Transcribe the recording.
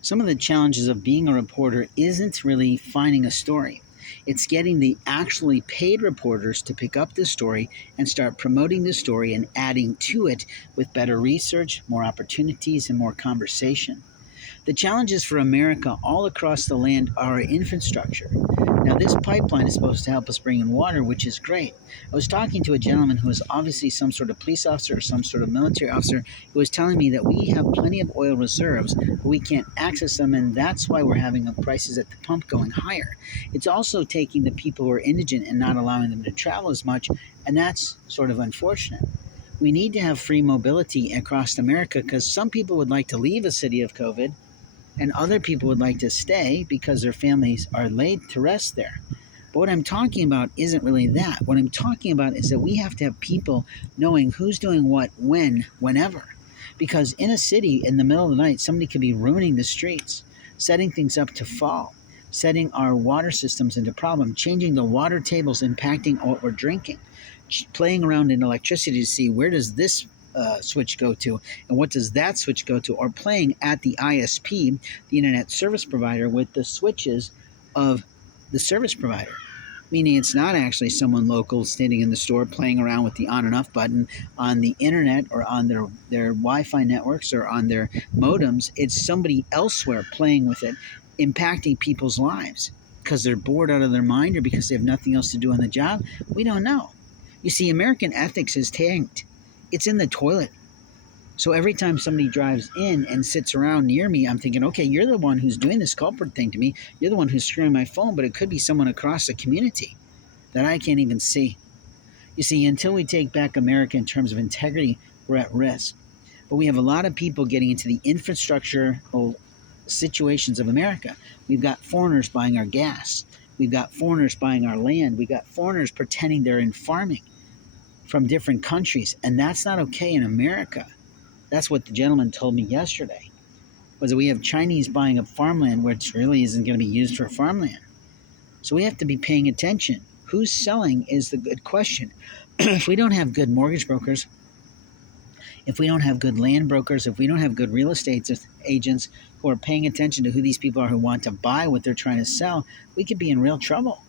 Some of the challenges of being a reporter isn't really finding a story. It's getting the actually paid reporters to pick up the story and start promoting the story and adding to it with better research, more opportunities, and more conversation. The challenges for America all across the land are our infrastructure. Now, this pipeline is supposed to help us bring in water, which is great. I was talking to a gentleman who is obviously some sort of police officer or some sort of military officer who was telling me that we have plenty of oil reserves, but we can't access them, and that's why we're having the prices at the pump going higher. It's also taking the people who are indigent and not allowing them to travel as much, and that's sort of unfortunate. We need to have free mobility across America because some people would like to leave a city of COVID and other people would like to stay because their families are laid to rest there. But what I'm talking about isn't really that. What I'm talking about is that we have to have people knowing who's doing what, when, whenever. Because in a city, in the middle of the night, somebody could be ruining the streets, setting things up to fall, setting our water systems into problem, changing the water tables, impacting what we're drinking, playing around in electricity to see where does this switch go to and what does that switch go to, or playing at the ISP, the internet service provider, with the switches of the service provider. Meaning it's not actually someone local standing in the store playing around with the on and off button on the internet or on their Wi-Fi networks or on their modems. It's somebody elsewhere playing with it, impacting people's lives because they're bored out of their mind or because they have nothing else to do on the job. We don't know. You see, American ethics is tanked. It's in the toilet. So every time somebody drives in and sits around near me, I'm thinking, okay, you're the one who's doing this culprit thing to me. You're the one who's screwing my phone, but it could be someone across the community that I can't even see. You see, until we take back America in terms of integrity, we're at risk. But we have a lot of people getting into the infrastructural situations of America. We've got foreigners buying our gas. We've got foreigners buying our land. We've got foreigners pretending they're in farming from different countries. And that's not okay in America. That's what the gentleman told me yesterday, was that we have Chinese buying up farmland which really isn't going to be used for farmland. So we have to be paying attention. Who's selling is the good question. If we don't have good mortgage brokers, if we don't have good land brokers, if we don't have good real estate agents who are paying attention to who these people are who want to buy what they're trying to sell, we could be in real trouble.